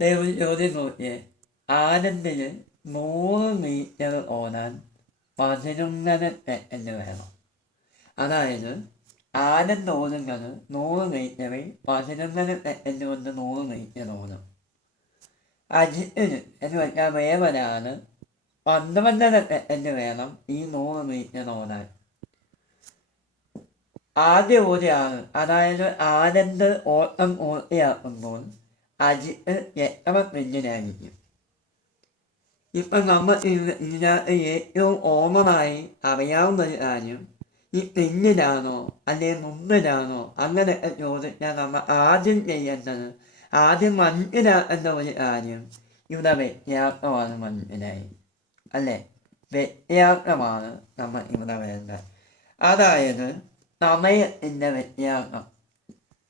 ദൈവം ചോദ്യം നോക്കിയേ. ആനന്ദിന് 100 മീറ്റർ ഓടാൻ 11 സെക്കൻഡ് വേണം. അതായത് ആനന്ദ് ഓടുന്നത് 100 മീറ്ററിൽ 11 സെക്കൻഡ് കൊണ്ട് 100 മീറ്റർ ഓടും. അജിത്തിന് എന്ന് വെച്ചാൽ വേറൊരാള് 12 സെക്കൻഡ് വേണം ഈ 100 മീറ്റർ ഓടാൻ. ആദ്യ ഒരാൾ, അതായത് ആനന്ദ് ഓട്ടം പൂർത്തിയാക്കുമ്പോൾ അജിത്ത് എത്ര പിന്നിലായിരിക്കും? ഇപ്പം നമ്മൾ ഇതിനകത്ത് ഏറ്റവും ഓമനായി അറിയാവുന്ന ഒരു കാര്യം, ഈ പിന്നിലാണോ അല്ലെങ്കിൽ മുമ്പിലാണോ അങ്ങനെയൊക്കെ ചോദിച്ചാൽ നമ്മൾ ആദ്യം ചെയ്യേണ്ടത്, ആദ്യം മനസ്സിലാക്കേണ്ട ഒരു കാര്യം, ഇവിടെ വ്യത്യാസമാണ് മനസ്സിലായി അല്ലേ? വ്യത്യാസമാണ് നമ്മൾ ഇവിടെ വേണ്ടത്. അതായത് സമയത്തിൻ്റെ വ്യത്യാസം.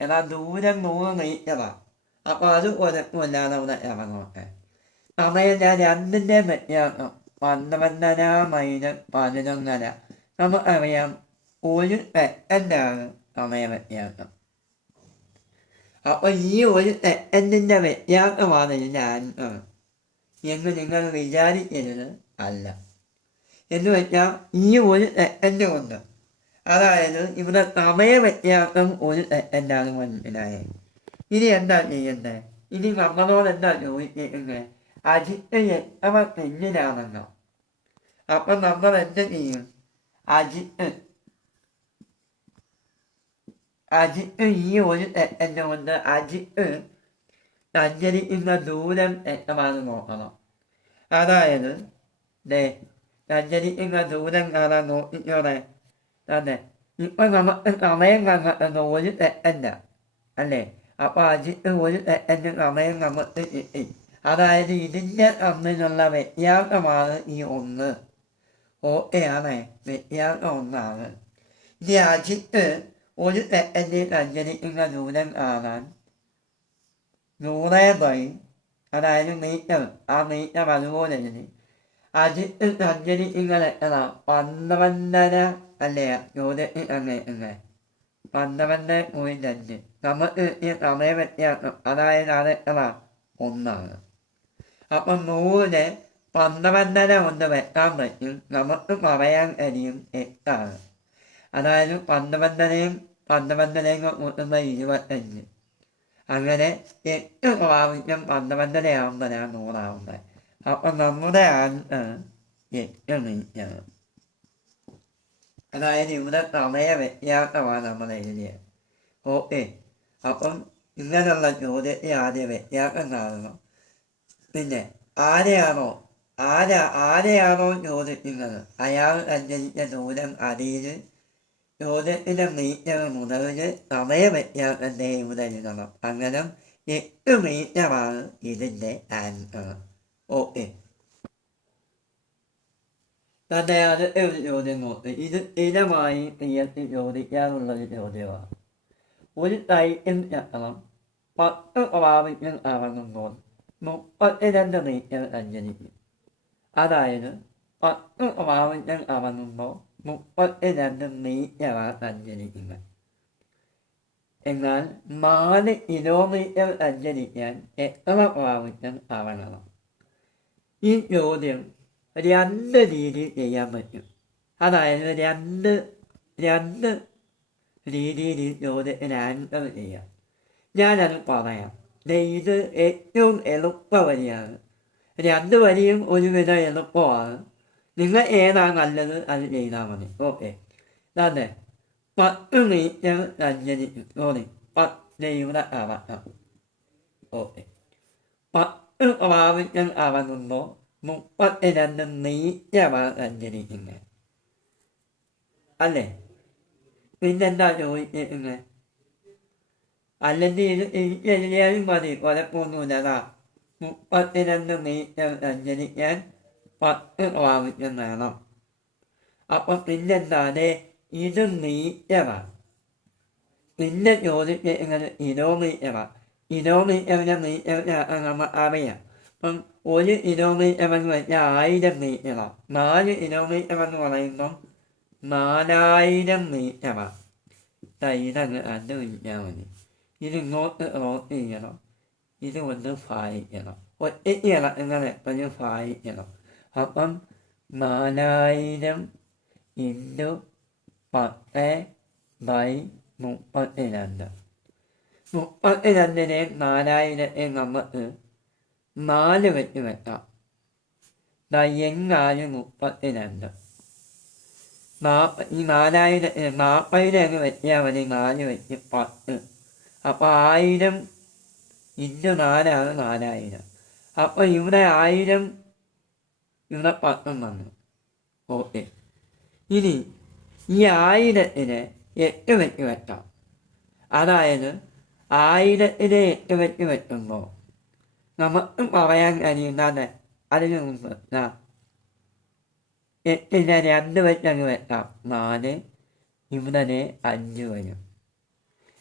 എന്നാൽ ദൂരം 100 മീറ്ററാണ്. അപ്പോൾ അത് കുഴപ്പമില്ലാതെ അവിടെ ഇറങ്ങോട്ടെ. സമയം ഞാൻ രണ്ടിൻ്റെ വ്യത്യാസം 12.5 നമുക്കറിയാം 1 സെക്കൻഡാണ് സമയ വ്യത്യാസം. അപ്പോൾ ഈ 1 സെക്കൻഡിൻ്റെ വ്യത്യാസമാണ് ഇതിൻ്റെ ആൻസർ എന്ന് നിങ്ങൾ വിചാരിക്കരുത്. അല്ല. എന്ന് വെച്ചാൽ ഈ 1 സെക്കൻഡ് കൊണ്ട്, അതായത് ഇവിടെ സമയ വ്യത്യാസം 1 സെക്കൻഡാണ് മനസ്സിലായത്. ഇനി എന്താ ചെയ്യേണ്ടത്? ഇനി നമ്മളോട് എന്താ ചോദിക്കുന്നത്? അജിത്ത് എത്ര പിന്നിലാണല്ലോ. അപ്പം നമ്മൾ എന്ത് ചെയ്യും? അജിത്ത് ഈ 1 സെക്കൻഡ് കൊണ്ട് അജിത്ത് സഞ്ചരിക്കുന്ന ദൂരം എത്രമാണെന്ന് നോക്കണം. അതായത് സഞ്ചരിക്കുന്ന ദൂരം കാണാൻ നോക്കിക്കോടെ. അതെ, ഇപ്പം നമുക്ക് സമയം കണ്ടെത്തുന്നത് 1 സെക്കൻഡാണ് അല്ലേ? അപ്പോൾ അജിത്ത് 1 സെക്കൻഡ് സമയം നമുക്ക് കിട്ടി. അതായത് ഇതിൻ്റെ തമ്മിലുള്ള വ്യത്യാസമാണ് ഈ 1. ഓക്കെയാണ്, വ്യത്യാസം 1ആണ്. ഇനി അജിത്ത് 1 സെക്കൻഡിൽ സഞ്ചരിക്കുന്ന ദൂരം കാണാൻ 100 അതായത് മീറ്റർ, ആ മീറ്റർ അതുപോലെ തന്നെ അജിത്ത് സഞ്ചരിക്കുന്നത് എത്ര? 12.5 അല്ലേ? ചോദ്യത്തിൽ അങ്ങനെ 12.5. നമുക്ക് ഈ സമയ വ്യത്യാസം, അതായത് അത് എത്ര? 1ആണ്. അപ്പം 100-നെ 12.5 കൊണ്ട് വെക്കാൻ പറ്റും. നമുക്ക് പറയാൻ കഴിയും 8ആണ്. അതായത് 12-നെയും 12-നെയും കൂട്ടുമ്പോൾ 25. അങ്ങനെ 8 പ്രാവശ്യം 12 ആവുമ്പോഴാണ് 100 ആവുന്നത്. അപ്പം നമ്മുടെ ആൻസർ 8 മീറ്റർ. അതായത് ഇവിടെ സമയ വ്യത്യാസമാണ് നമ്മൾ എഴുതിയത്. ഓക്കെ. അപ്പം ഇങ്ങനെയുള്ള ചോദ്യത്തിൽ ആദ്യം വ്യത്യാസം കാണണം. പിന്നെ ആരെയാണോ ചോദിക്കുന്നത് അയാൾ സഞ്ചരിച്ച ദൂരം അടിയിൽ ചോദ്യത്തിൻ്റെ മീറ്റർ മുതൽ സമയ വ്യത്യാസത്തെ ഇവിടെ എഴുതണം. അങ്ങനെ 8 മീറ്ററാണ് ഇതിൻ്റെ ആൻസർ. ഓക്കെ. തന്നെ അടുത്ത ഒരു ചോദ്യം നോക്ക്. ഇത് സ്ഥിരമായി തീയത്തിൽ ചോദിക്കാറുള്ളൊരു ചോദ്യമാണ്. ഒരു സൈക്കിൾ ചക്രം 10 പ്രാവശ്യം കറങ്ങുമ്പോൾ 32 മീറ്റർ സഞ്ചരിക്കും. അതായത് 10 പ്രാവശ്യം കറങ്ങുമ്പോൾ 32 മീറ്ററാണ് സഞ്ചരിക്കുന്നത്. എന്നാൽ 4 കിലോമീറ്റർ സഞ്ചരിക്കാൻ എത്ര പ്രാവശ്യം കറങ്ങണം? ഈ ചോദ്യം 2 രീതിയിൽ ചെയ്യാൻ പറ്റും. അതായത് രണ്ട് രീതിയിൽ ചോദ്യത്തിന് ആൻസർ ചെയ്യാം. ഞാനത് പറയാം. ഇത് ഏറ്റവും എളുപ്പ വഴിയാണ്. 2 വഴിയും ഒരുവിധം എളുപ്പമാണ്. നിങ്ങൾ ഏതാണ് നല്ലത് അത് ചെയ്താൽ മതി. ഓക്കെ. അതെ, 10 മീറ്റർ സഞ്ചരിക്കും. 10 ഇവിടെ കറക്കാം. ഓക്കെ. 10 പ്രാവശ്യം കറങ്ങുമ്പോൾ 32 മീറ്ററാണ് സഞ്ചരിക്കുന്നത് അല്ലേ? പിന്നെന്താ ചോദിക്കുന്നത്? അല്ലെങ്കിൽ ഇത് എഴുതിയാലും മതി, കുഴപ്പമൊന്നുമില്ല. 32 മീറ്റർ സഞ്ചരിക്കാൻ 10 പ്രാവശ്യം വേണം. അപ്പം പിന്നെന്താണ്? ഇത് മീറ്ററാണ്. പിന്നെ ചോദിക്കുന്നത് കിലോമീറ്ററാണ്. കിലോമീറ്ററിൻ്റെ മീറ്റർ നമ്മൾ അറിയാം. അപ്പം 1 കിലോമീറ്റർ എന്ന് വെച്ചാൽ 1000 മീറ്ററാണ്. 4 കിലോമീറ്റർ എന്ന് പറയുമ്പം 4000 മീറ്ററാണ്. ഇതങ്ങ് കണ്ടുപിടിച്ചാൽ മതി. ഇത് ഇങ്ങോട്ട് ക്രോസ് ചെയ്യണം. ഇതുകൊണ്ട് ഭാഗിക്കണം. ഒറ്റയ്ക്കല്ല ഇങ്ങനെ ഒന്ന് ഭാഗിക്കണം. അപ്പം 4000 ഇൻറ്റു 10/32. 32നെ 4000 നമുക്ക് 4 വെച്ച് വെക്കാം. എങ്ങാനും 32. ഈ 4000 40 അങ്ങ് വെച്ചാൽ മതി. 4 വെച്ച് 10. അപ്പോൾ 1000 ഇൻറ്റു 4 4000. അപ്പോൾ ഇവിടെ 1000 ഇവിടെ 10 വന്നു. ഓക്കെ. ഇനി ഈ 1000നെ 8 വെച്ച് വെക്കാം. അതായത് 1000നെ 8 വെച്ച് വെക്കുമ്പോൾ നമുക്ക് പറയാൻ കഴിയുന്നത് അതിന് മുമ്പ് 8നെ 2 വെച്ച് അങ്ങ് വെക്കാം. 4 ഇവിടെ 5 വരും.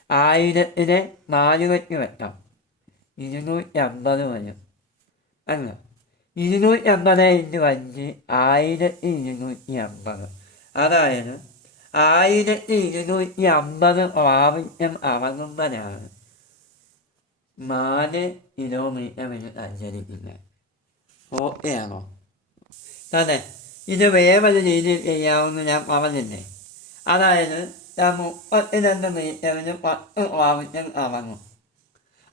1000നെ 4 വെച്ച് വെക്കാം. 250 വരും. അല്ല, 250 ഇൻറ്റു 5 1250. അതായത് 1250 പ്രാവശ്യം അളകുമ്പോഴാണ് 4 കിലോമീറ്ററിന് സഞ്ചരിക്കുന്നത്. ഓക്കെയാണോ? അതെ, ഇത് വേറൊരു രീതിയിൽ ചെയ്യാവുന്ന ഞാൻ പറഞ്ഞില്ലേ. അതായത് 32 മീറ്ററിന് 10 പ്രാവശ്യം അളങ്ങും.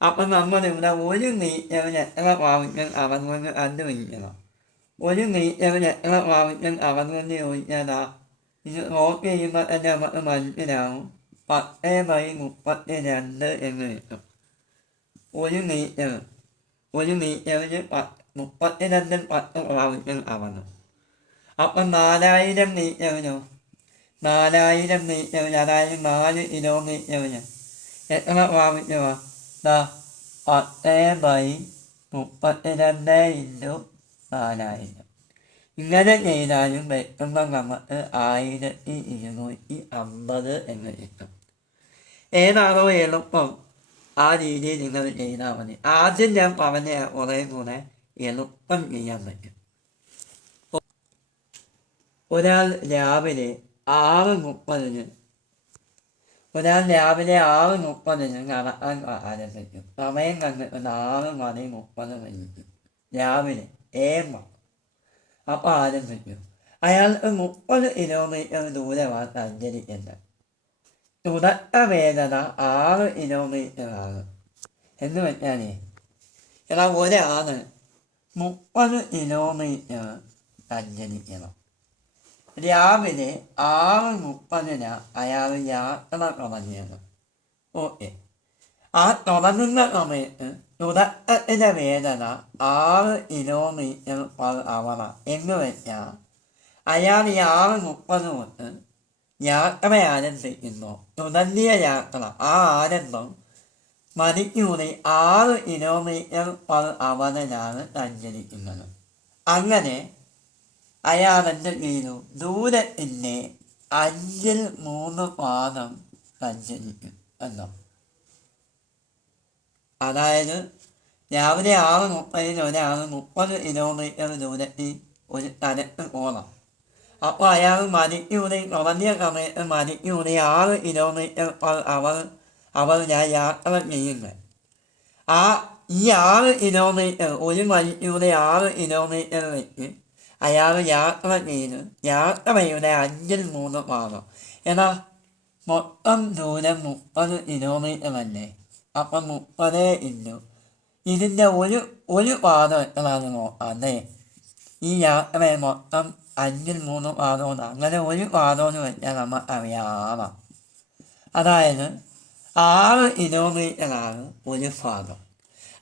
അപ്പം നമ്മളിവിടെ 1 മീറ്ററിന് എത്ര പ്രാവശ്യം അളങ്ങുമെന്ന് കണ്ടുപിടിക്കണം. 1 മീറ്ററിന് എത്ര പ്രാവശ്യം അളങ്ങുമെന്ന് ചോദിച്ചാൽ ഇത് നോട്ട് ചെയ്യുമ്പോൾ തന്നെ നമുക്ക് മനസ്സിലാവും. 10/32 എന്ന് കിട്ടും. 1 മീറ്ററിന് 32 10 പ്രാവശ്യം അളന്നു. അപ്പം 4000 മീറ്ററിനോ 4000 മീറ്ററിന്, അതായത് 4 കിലോമീറ്ററിന് എത്ര പ്രാവശ്യമാണ്? 10/32 ഇൻറ്റു 4000. ഇങ്ങനെ ചെയ്താലും വെക്കുമ്പോൾ നമുക്ക് 1250 എന്ന് കിട്ടും. ഏതാണോ എളുപ്പം ആ രീതിയിൽ നിങ്ങൾ ചെയ്താൽ മതി. ആദ്യം ഞാൻ പറഞ്ഞ കുറേ കൂടെ എളുപ്പം ചെയ്യാൻ പറ്റും. ഒരാൾ രാവിലെ 6:30 നടക്കാൻ ആരംഭിക്കും. സമയം കണ്ടിട്ട് 6:30 രാവിലെ ഏമ. അപ്പോൾ ആരംഭിക്കും. അയാൾക്ക് 30 കിലോമീറ്റർ ദൂരമാണ് സഞ്ചരിക്കേണ്ടത്. തുടക്ക വേഗത 6 കിലോമീറ്ററാണ്. എന്ന് വെച്ചാൽ ഒരാൾ 30 കിലോമീറ്റർ സഞ്ചരിക്കണം. രാവിലെ 6:30 അയാൾ യാത്ര തുടങ്ങിയത്. ഓക്കെ. ആ തുടങ്ങുന്ന സമയത്ത് തുടക്കത്തിൻ്റെ വേഗത 6 കിലോമീറ്റർ പെർ അവർ എന്ന് വെച്ചാൽ അയാൾ 6:30 തൊട്ട് യാത്ര ആരംഭിക്കുന്നു. തുടങ്ങിയ യാത്ര, ആ ആരംഭം മണിക്കൂറിൽ 6 കിലോമീറ്റർ പെർ അവറിലാണ് സഞ്ചരിക്കുന്നത്. അങ്ങനെ അയാൾ എന്ത് ചെയ്തു? ദൂരത്തിൻ്റെ 3 പാദം സഞ്ചരിക്കും എന്നോ. അതായത് രാവിലെ 6:30 ഒരാൾ 30 കിലോമീറ്റർ ദൂരത്തിൽ ഒരു സ്ഥലത്ത് പോകണം. അപ്പോൾ അയാൾ മണിക്കൂറിൽ കുറഞ്ഞ സമയത്ത് മണിക്കൂറിൽ 6 കിലോമീറ്റർ പെർ അവർ ഞാൻ യാത്ര ചെയ്യുന്നത്. ഈ 6 കിലോമീറ്റർ, ഒരു മണിക്കൂറിൽ 6 കിലോമീറ്റർ വെച്ച് അയാൾ യാത്ര ചെയ്ത് യാത്രയുടെ 3 പാദം. എന്നാൽ മൊത്തം ദൂരം 30 കിലോമീറ്റർ അല്ലേ. അപ്പം 30 ഇൻറ്റു ഇതിൻ്റെ ഒരു പാദം എത്രയാണ് നോക്കാതെ ഈ യാത്രയെ മൊത്തം 3 പാദമാണ്. അങ്ങനെ ഒരു പാദമെന്ന് വെച്ചാൽ നമ്മൾ അറിയാം. അതായത് 6 കിലോമീറ്ററാണ് ഒരു പാദം.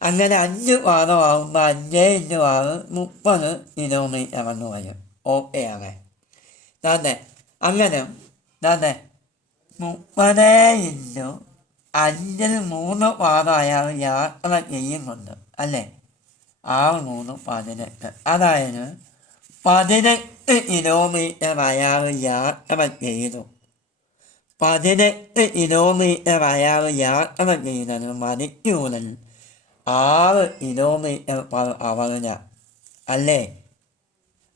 അങ്ങനെ 5 പാദമാകുമ്പോൾ 5 ഇൻറ്റു 6 30 കിലോമീറ്റർ എന്ന് വരും. ഓക്കെയാണ്. അങ്ങനെ 30 ഇൻറ്റു 3 പാദം അയാൾ യാത്ര ചെയ്യുന്നുണ്ട് അല്ലേ. 6 3 18. അതായത് 18 കിലോമീറ്റർ അയാൾ യാത്ര ചെയ്തു. 18 കിലോമീറ്റർ അയാൾ യാത്ര ചെയ്യുന്നത് മണിക്കൂറിൽ 6 കിലോമീറ്റർ പെർ അവറിന് അല്ലേ.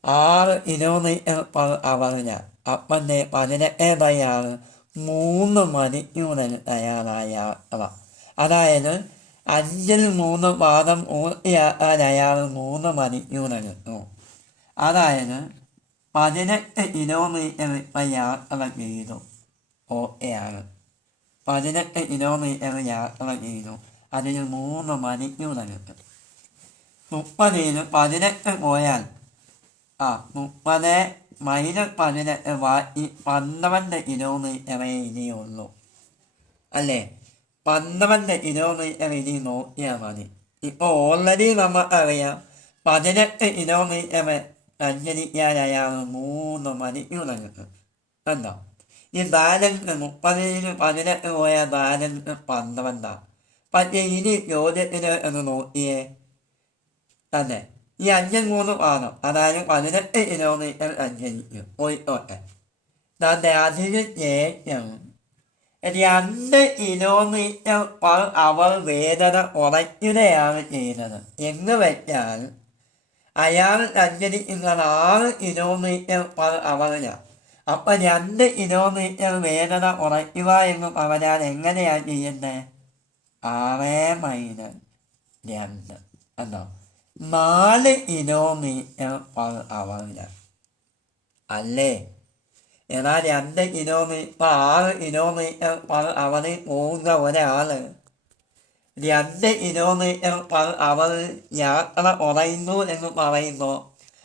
6 കിലോമീറ്റർ പെർ അവറിന്. അപ്പം 18/6 3 മണിക്കൂറിൽ തയ്യാറായ യാത്ര. അതായത് 5-3 പാദം പൂർത്തിയാക്കാൻ അയാൾ 3 മണിക്കൂറെടുത്തു. അതായത് 18 കിലോമീറ്റർ ഇപ്പം യാത്ര ചെയ്തു. ഓക്കെയാണ്. 18 കിലോമീറ്റർ യാത്ര ചെയ്തു. അതിന് 3 മണിക്കൂറെടുത്തു. 30-ന് 18 പോയാൽ 30 - 18 ബാക്കി 12 കിലോമീറ്ററേ ഇനിയുള്ളൂ. അല്ലേ? 12 കിലോമീറ്റർ ഇനി നോക്കിയാൽ മതി. ഇപ്പോൾ ഓൾറെഡി നമുക്കറിയാം 18 കിലോമീറ്റർ സഞ്ചരിക്കാൻ അയാൾ 3 മണിക്കൂറെടുക്കും. കണ്ടോ? ഈ ബാലൻസ് 30-ന് 18 പോയാൽ ബാലൻസ് 12. പക്ഷേ ഇനി ചോദ്യത്തിന് ഒന്ന് നോക്കിയേ. അതെ, ഈ 5-3 പാദം, അതായത് 18 കിലോമീറ്റർ സഞ്ചരിക്കും. പോയിക്കോട്ടെ. അതിന് ശേഷം 2 കിലോമീറ്റർ പെർ അവർ വേഗത കുറയ്ക്കുകയാണ് ചെയ്തത്. എന്ന് വെച്ചാൽ അയാൾ സഞ്ചരിക്കുന്നത് 6 കിലോമീറ്റർ പെർ അവറിലാണ്. അപ്പം 2 കിലോമീറ്റർ വേഗത കുറയ്ക്കുക എന്ന് പറഞ്ഞാൽ എങ്ങനെയാണ് ചെയ്യുന്നത്? 6 - 2 എന്നോ 4 കിലോമീറ്റർ പെർ അവറിലാണ്. അല്ലേ? എന്നാൽ 2 കിലോമീറ്റർ 6 കിലോമീറ്റർ പെർ അവറിൽ പോകുന്ന ഒരാൾ 2 കിലോമീറ്റർ പെർ അവർ യാത്ര കുറയുന്നു എന്ന് പറയുമ്പോൾ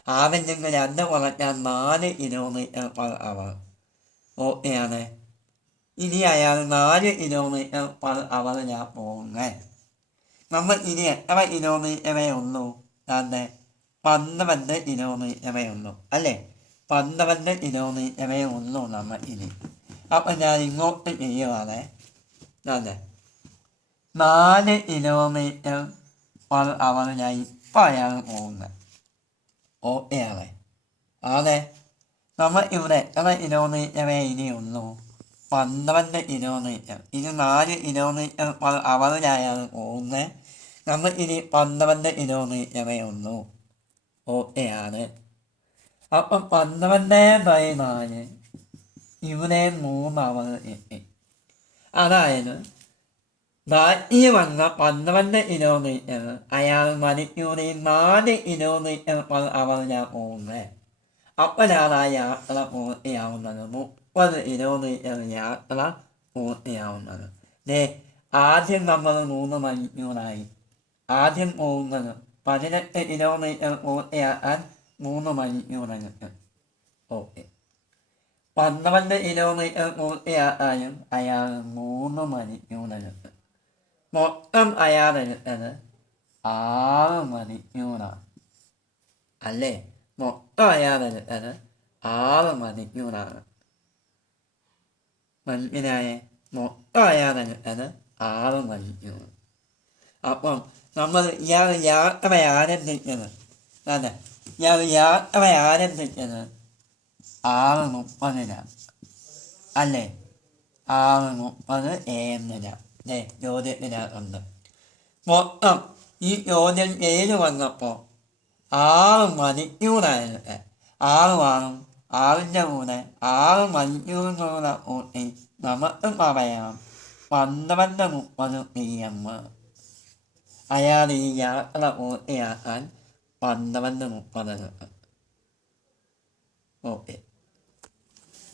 ആവിൽ നിന്ന് 2 കുറയ്ക്കാൻ 4 കിലോമീറ്റർ പെർ അവർ. ഓക്കെയാണ്. ഇനി അയാൾ 4 കിലോമീറ്റർ പെർ അവറിലാണ് പോകുന്നത്. നമ്മൾ ഇനി എത്ര കിലോമീറ്ററേ ഉള്ളൂ? 12 കിലോമീറ്ററേ ഉള്ളൂ. അല്ലേ? 12 കിലോമീറ്ററേ ഉള്ളൂ നമ്മൾ ഇനി. അപ്പം ഞാൻ ഇങ്ങോട്ട് ചെയ്യുവാണ്. 4 കിലോമീറ്റർ പെർ അവർ ഞാൻ ഇപ്പം അയാൾ പോകുന്നത്. ഓക്കെയാണ്. അതെ, നമ്മൾ ഇവിടെ എത്ര കിലോമീറ്ററേ ഇനിയുള്ളൂ? 12 കിലോമീറ്റർ. ഇനി 4 കിലോമീറ്റർ പെർ അവറിലായാണ് പോകുന്നത്. നമ്മൾ ഇനി 12 കിലോമീറ്ററേ ഉള്ളൂ. ഓക്കെയാണ്. അപ്പം 12/4 ഇവിടെ 3 അവർ എത്തി. അതായത് ബാക്കി വന്ന 12 കിലോമീറ്റർ അയാൾ മണിക്കൂറിൽ 4 കിലോമീറ്റർ പെർ അവറിലാണ് പോകുന്നത്. അപ്പോഴാണ് ആ യാത്ര പൂർത്തിയാവുന്നത്. 30 കിലോമീറ്റർ യാത്ര പൂർത്തിയാവുന്നത്. ആദ്യം നമ്മൾ 3 മണിക്കൂറായി. ആദ്യം പോകുന്നത് 18 കിലോമീറ്റർ പൂർത്തിയാക്കാൻ 3 മണിക്കൂറെടുക്കും. ഓക്കെ. 12 കിലോമീറ്റർ പൂർത്തിയാക്കാനും അയാൾ 3 മണിക്കൂറെടുക്കും. മൊത്തം അയാളെടുത്തത് 6 മണിക്കൂറാണ്. അല്ലേ? മൊത്തം അയാളെടുത്തത് 6 മണിക്കൂറാണ്. മനസ്സിലായേ? മൊത്തം അയാളെടുത്തത് 6 മണിക്കൂർ. അപ്പം നമ്മൾ ഇയാൾ യാത്ര ആരംഭിച്ചത് 6:30 അല്ലേ? 6:30 AM ചോദ്യത്തിനകത്തുണ്ട്. മൊത്തം ഈ ചോദ്യം ചെയ്ത് വന്നപ്പോൾ 6 മണിക്കൂറായിരുന്നു. 6 ആണും 6ൻ്റെ കൂടെ 6 മണിക്കൂറും കൂടെ കൂട്ടി നമുക്ക് പറയാം 12:30 PM. അയാൾ ഈ യാത്ര പൂർത്തിയാക്കാൻ 12:30 കിട്ടും. ഓക്കെ.